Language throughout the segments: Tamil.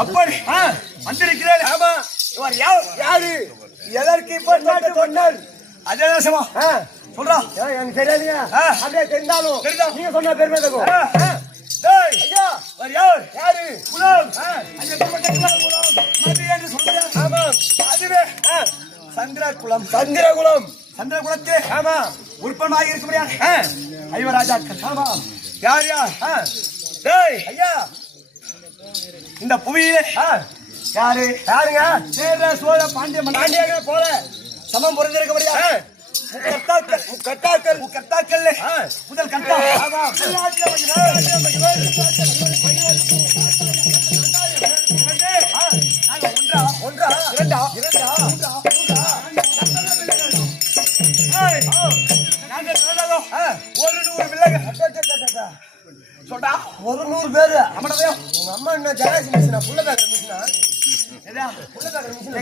அப்படி வந்திருக்கிறேன். ஆமா, யாரு எதற்கு இப்ப சொன்னால் அதே சொல்றா எனக்கு தெரியாதுங்க. அப்படியே தெரிந்தாலும் நீங்க சொன்ன பெருமை இருக்கும். சந்திரகுலம் சந்திரகுலம் சந்திரகுலத்தே ஆமா உற்பமாக இருக்க முடியாது. ஐவராஜாக்கள் ஆமா யார் யார் ஐயா இந்த புவியிலே யாரு யாருங்க சேர சோழ பாண்டிய பாண்டியாக போல சமம் பொருந்திருக்க முடியாது. கட்டாக்கள் முதல் கட்டா ஒன்றா இரண்டா இரண்டா ஒரு 100 பிள்ளைங்க சொல்றா. 100 பேரு அம்மனவே உங்க அம்மா என்ன ஜெராக்ஸ் மிஷினா புள்ள பேக்கர் மிஷினா புள்ள பேக்கர் மிஷின்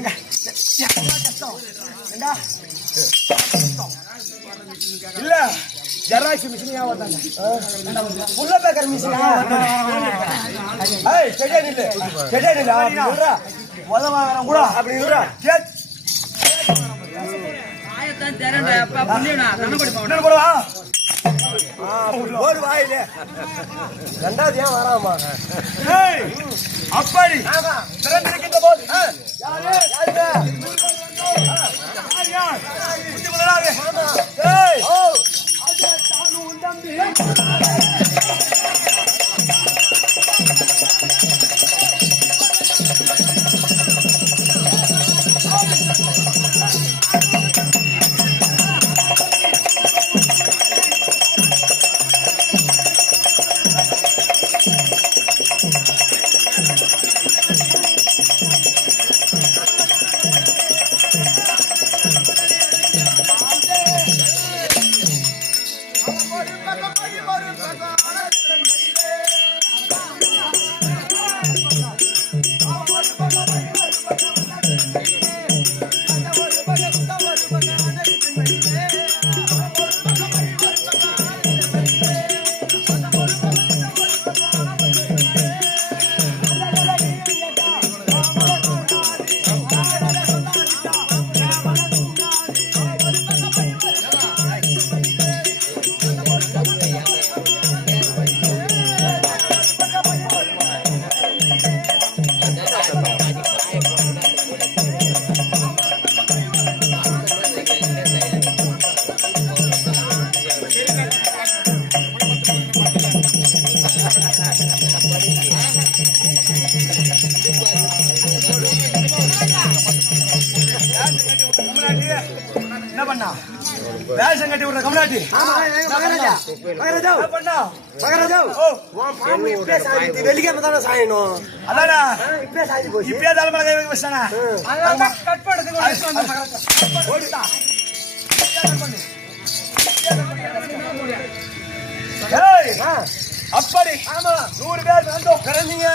இல்ல ஜெராக்ஸ் மிஷின் புள்ள பேக்கர் மிஷினா உதவாரம் கூட அப்படி ஒரு வாயில ரெண்டாவது ஏன் வராமா அப்படி திறந்திருக்கின்ற போது என்ன பண்ணா வேஷம் கட்டி விடுற கமலாட்டி வெள்ளிக்கிழமை தானே சாயணும் அதானா இப்பயே தலைமலை கை வைக்க வச்சானா அப்படி 100 பேர் வந்தோம் பிறந்தீங்க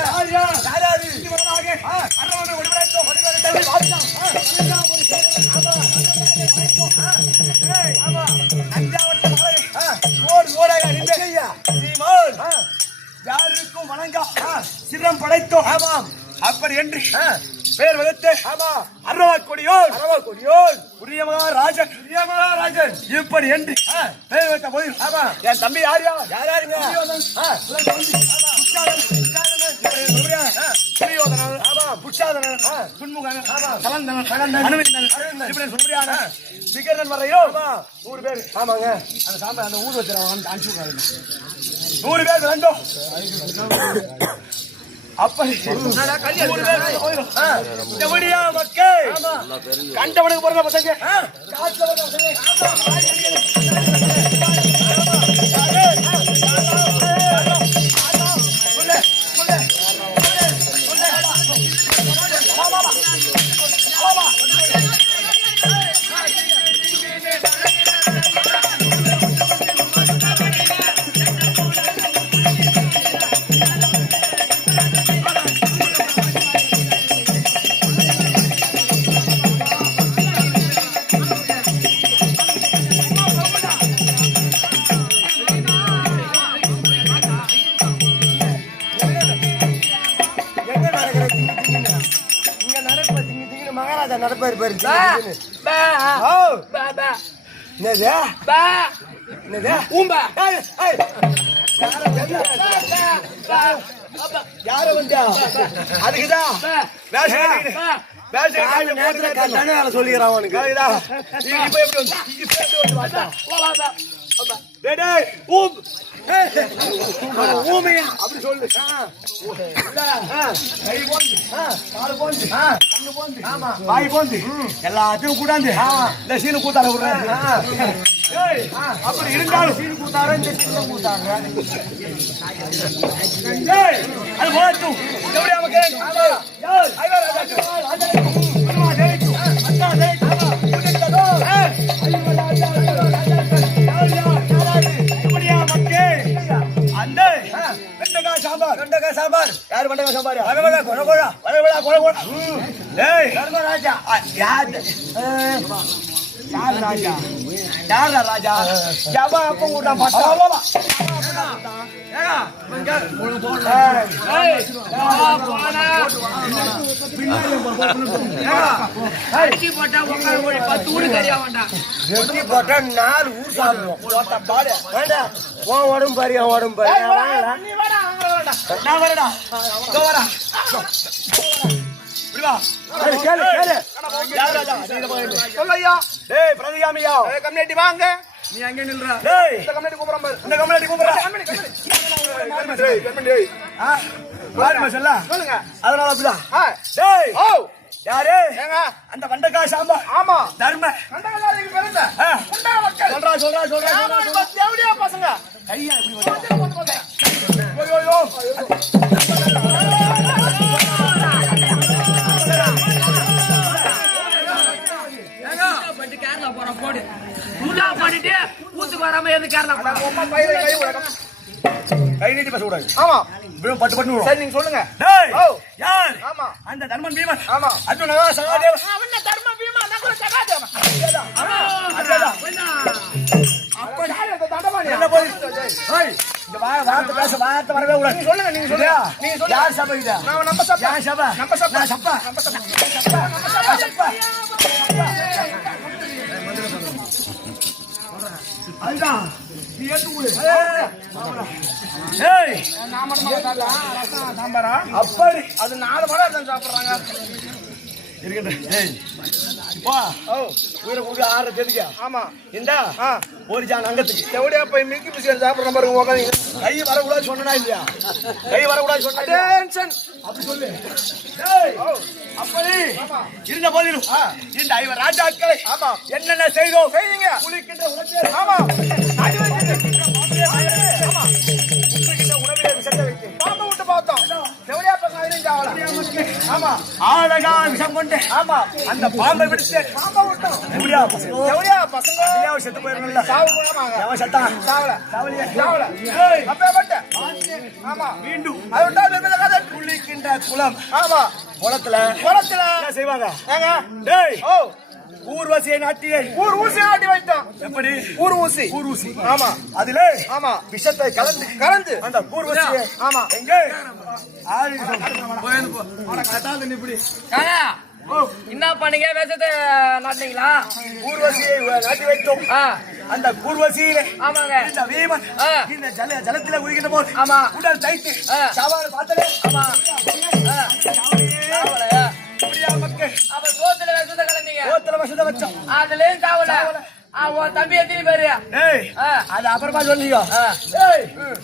யாருக்கும் வணங்கா சிரம் படைத்தோம் அப்படி என்று பேர் வகுத்து அரவக்கொடியோன் புரிய மகாராஜன் இப்படி என்று பேர் வைத்த போது என் தம்பி யாருங்க சிகரன் வரையோ 100 பேர் ஆமாங்க அந்த சாம்பார் அந்த ஊர் வச்சிருவாங்க அனுப்பிச்சு 100 பேர் வேண்டும் அப்படி மக்கள் கண்டவனுக்கு பிறந்த பசங்க நடப்பாரு பாரு யார வந்தா அதுக்குதான் சொல்லிக்கிறான் அவனுக்கு ஊமையா அப்படி சொல்லு வாய் போந்து எல்லாத்தையும் கூட்டாந்து இந்த சீனு கூத்தார விடுறாரு அப்படி இருந்தாலும் சீனு கூத்தார இந்த சீனு கூத்தாங்க அது போட்டும் வெண்டைக்காய் சாம்பார் யாரு வெண்டைக்காய் சாம்பார் ராஜா யார் ராஜா ஜபா அப்ப கூட்டா பட்டா போட்டா 4 ஊர் சாப்பிடுவோம் உடம்பு பாரு உடம்பு பாரு நான் வரடா வரா கம்யூனிட்டி வாங்க நீ அங்க நில்ற கம்யூனிட்டி கூப்பிடுறோம் இந்த கம்யூனிட்டி கூப்பிடுறேன் சொல்லுங்க அதனால அப்படிதான் யாரு அந்த வெண்டைக்காய் சாம்பார் ஆமா தர்ம சொல்றா பசங்க கையா கேரளா போற போடு பண்ணிட்டு ஊத்துக்கு வராம எது கேரளா கை நீட்டி பேச கூடாது ஆமா பட்டு பட்டு சரி நீங்க சொல்லுங்க யார் ஆமா அந்த தர்மன் பீமன் ஆமா அர்ஜுன சகாதேவ அவன தர்மன் பீமன் நகுல சகாதேவ அப்ப யார் அந்த தண்டமானி என்ன போய் இந்த வார்த்தை பேச வார்த்தை வரவே கூடாது நீங்க சொல்லுங்க நீங்க யார் சபை இது நான் நம்ம சபை யார் சபை நம்ம சபை அதுதான் நீ ஏத்துக்குடு ஏய் நாம சாம்பாரா அப்படி அது 4 மணி நேரம் சாப்பிடுறாங்க உயிரை கொடுக்க ஆற தெரிக்க. ஆமா இந்தா ஒரு ஜான் அங்கத்துக்கு எவ்வளோ போய் மில்கி பிஸ்கட் சாப்பிட்ற மாதிரி உட்காந்து கை வரக்கூடாது சொன்னா இல்லையா? கை வரக்கூடாது சொன்னா அப்படி சொல்லு. அப்படி இருந்த போதிலும் இந்த ஐவர் ராஜாக்களை என்னென்ன செய்தோம் செய்யுங்க. குளிக்கின்ற உணவு ஆமா உணவிலே விஷத்தை வைத்து பாம்பை விட்டு பார்த்தோம். செவடியா பசங்க ஆமா ஆழகா விஷம் கொண்டு ஆமா அந்த பாம்பை விடுத்து பாம்பை விட்டோம். செவடியா பசங்க செத்து போயிருந்தா சாவு செத்தா சாவல சாவல அப்பே பட்ட ஆமா மீண்டும் அது விட்டா குளிக்கின்ற குளம் ஆமா குளத்துல என்ன செய்வாங்க? டேய் ஊர்வசியை நாட்டியை ஊசி நாட்டி வைத்தோம். எப்படி? ஊர்வசி ஆமா அதிலே ஆமா விஷத்தை கலந்து அந்த ஊர்வசியை ஆமா எங்க இப்படி என்ன பண்ணீங்க? விஷத்தை நாட்டினீங்களா? ஊர்வசியை நாட்டி வைத்தோம். அந்த ஊர்வசியிலே ஆமாங்க இந்த வீமன் இந்த ஜலத்தில குதிக்கின்ற போது ஆமா உடல் தைத்து சவால் பார்த்தலே ஆமா மக்கள் அப்ப சோத்துல விஷத்தை கலந்தீங்க. சோத்துல விஷத்தை வச்சோம். அதுலயும் சாவல உன் தம்பி எத்தனை பேரு? அது அப்புறமா சொல்லியோ.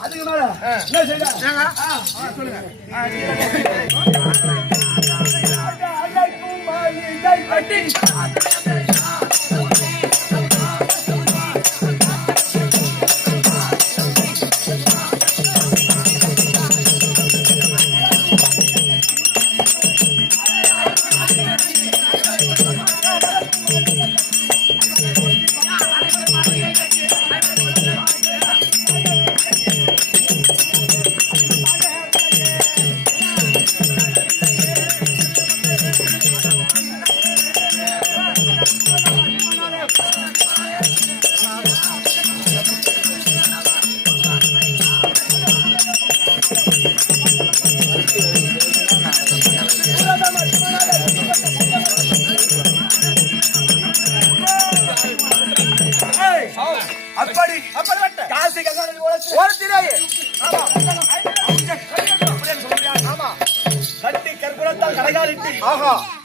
அதுக்கு மேல என்ன செய்யலாம் சொல்லுங்க.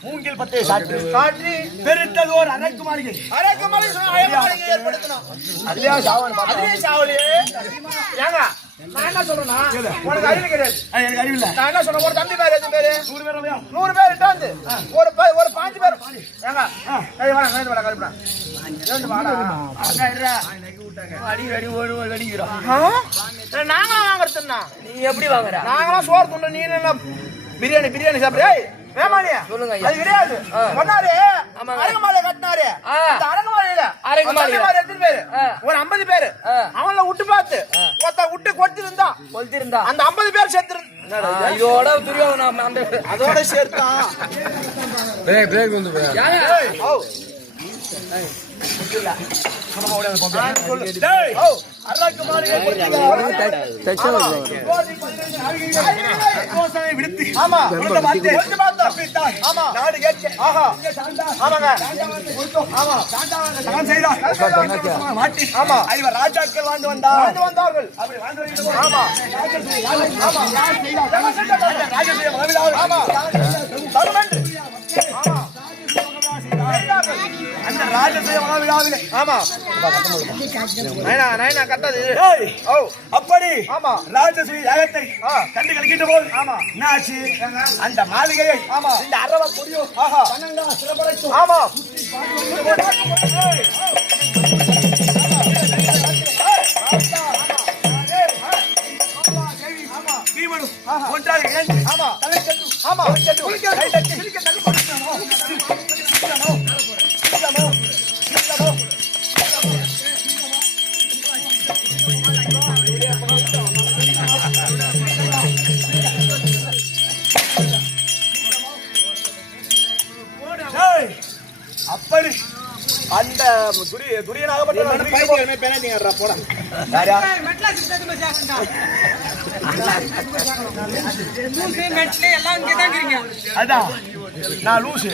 மூங்கில் பத்தை சாற்றி பெருத்தது ஒரு அரைக்கு மாளிகை ஏற்படுத்தணும். அதுலயே சாவலியே ஏங்க நான் என்ன சொல்றேன்னா உனக்கு அறிவு கிடையாது. எனக்கு அறிவு இல்ல. நான் என்ன சொல்றேன், ஒரு தம்பி பேர் எத்தனை பேரு? 100 பேர் இட்டாந்து ஒரு 5 பேர் ஏங்க கை வாடா நேத்து வாடா கருப்புடா ஏந்து வாடா அங்க இருடா அடி ஓடுறோம். நாங்க வாங்குறதுன்னா நீ எப்படி வாங்குற? நாங்கலாம் சோறு துண்ட நீ என்ன பிரியாணி சாப்பிடு. ஏமானியா சொல்லுங்க. அது கிடையாது. கொண்டாரு அரங்கமாலை கட்டினாரு. அந்த அரங்கமாலையில எத்தனை பேரு? ஒரு 50 பேரு. அவங்கள விட்டு பார்த்து ஒருத்த விட்டு கொத்திருந்தா அந்த 50 பேர் சேர்த்து இதோட துரியோதன அதோட சேர்த்தான். ராஜாக்கள் வாழ்ந்து வந்தார்கள். அந்த ராஜசேய விழாவிலே ஆமா நைனா கட்டது. அப்படி ஆமா ராஜசேய யாகத்தை கண்டு கழிக்கின்ற போது ஆமா என்னாச்சு? அந்த மாளிகையை ஆமா இந்த அரவ கொடியோ ஆஹா பன்னங்கா சிறப்படைக்கும் ஆமா ஒன்றாக இணைந்து ஆமா தலை சென்று ஆமா கை தட்டி அப்படி அந்த துரியனாகப்பட்ட போட அதான் நான் லூசு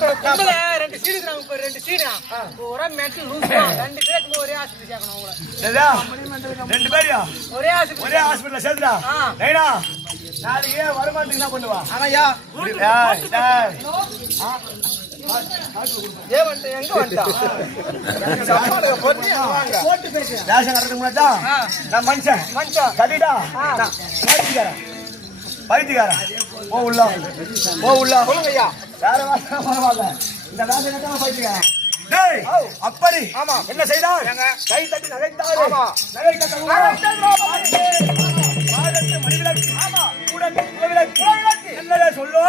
2 சீனா ஒரே மேட்ச் லூஸ் 2 பேருக்கு ஒரே ஹாஸ்பிடல் சேர்க்கணும் அவங்கள 2 பேரையா ஒரே ஹாஸ்பிடல்ல சேர்த்துடா. நைனா நாளைக்கு வருமானத்துக்கு என்ன பண்ணுவா? ஆனாயா ஏன் வந்துட்டு எங்க வந்துட்டான் சப்பாடுங்க பொறுத்து வாங்க ரேஷன் கட்டுறதுக்கு முன்னாடி நான் மனுஷன் கட்டிடா பைத்தியக்காரன் ஓ உள்ள சொல்லுங்க ஐயா வேற வாசம் பரவாயில்ல இந்த ரேஷன் கட்டாம பைத்தியக்காரன் டேய் அப்படி ஆமா என்ன செய்தார் கை தட்டி நகைத்தார் ஆமா நகை மணிவிளக்கு ஆமா கூட குலவிளக்கு என்னடா சொல்லு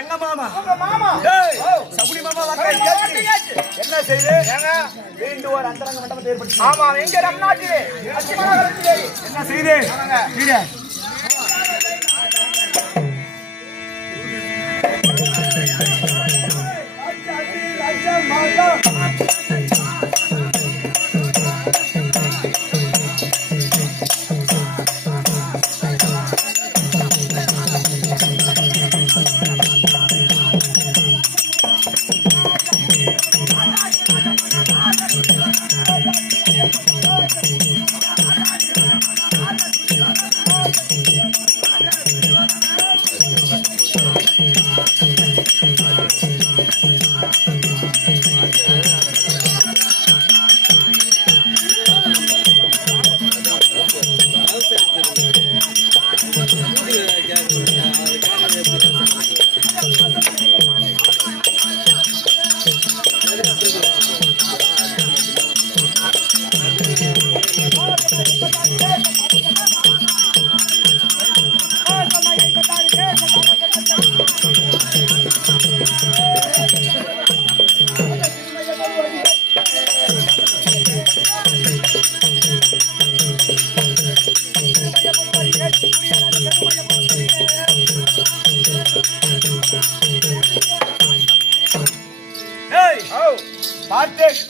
எங்க மாமா உங்க மாமா டேய் சபுடி மாமா வாக்கை என்ன செய்து மீண்டும் ஒரு அந்தரங்க மண்டபத்தை ஏற்படுத்தி ஆமா எங்க ரம்நாட்டிலே அச்சிமரகரத்திலே என்ன செய்து கீழே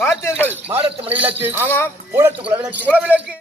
பார்த்தீர்கள் மாடத்து மணிவிளக்கு ஆமா மூலத்து குலவிளக்கு